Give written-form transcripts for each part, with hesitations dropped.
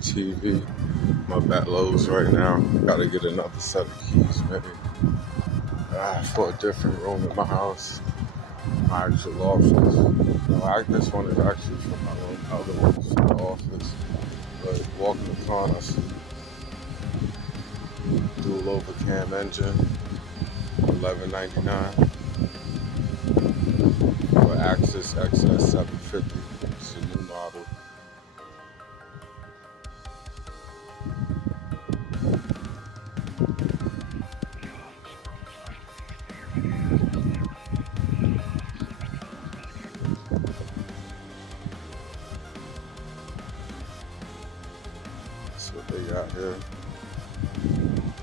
UTV. I'm up at Lowe's right now. Gotta get another set of keys, maybe. For a different room in my house. My actual office. No, this one is actually from my room. The other one is from the office. But walking upon us, dual over cam engine, $11.99. For Axis XS 750. It's a new model. That's what they got here.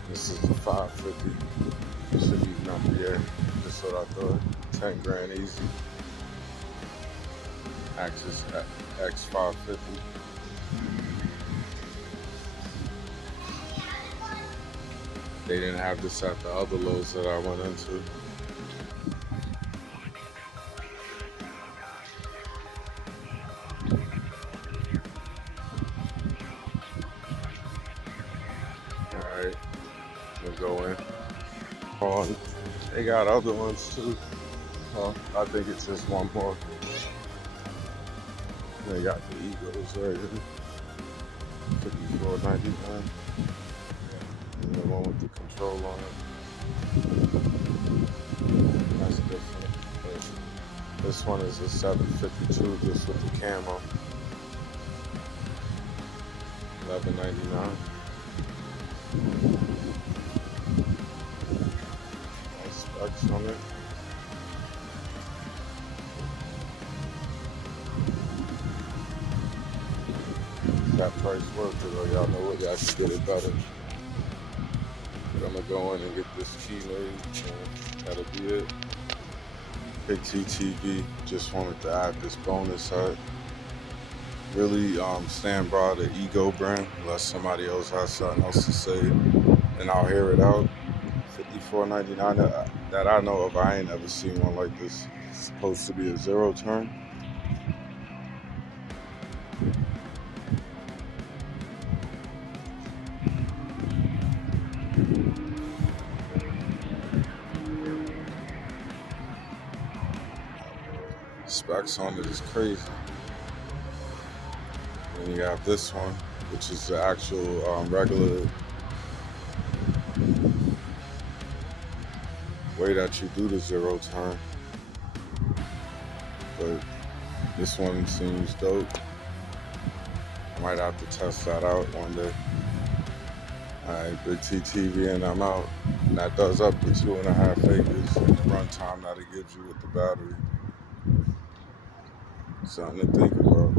This is a 550. It should be number, yeah. Just what I thought. 10 grand easy. Axis X550. They didn't have this at the other Lowe's that I went into. Alright, we'll go in. Oh, they got other ones too. Oh, I think it's just one more. They got the Egos right here. $54.99. And the one with the control on it. That's different. But this one is a 752 just with the camo. $11.99. Nice specs on it. That price worth it, or y'all know what, y'all can get it better. But I'm gonna go in and get this key made, and that'll be it. Big UTV, just wanted to add this bonus. I really stand by the Ego brand, unless somebody else has something else to say, and I'll hear it out. $54.99 that I know of. I ain't ever seen one like this. It's supposed to be a zero turn. Specs on it is crazy. And you have this one, which is the actual regular way that you do the zero turn. But this one seems dope. I might have to test that out one day. Alright, big Tea-Vea, and I'm out. And that does up to 2.5 acres runtime that it gives you with the battery. Something to think about.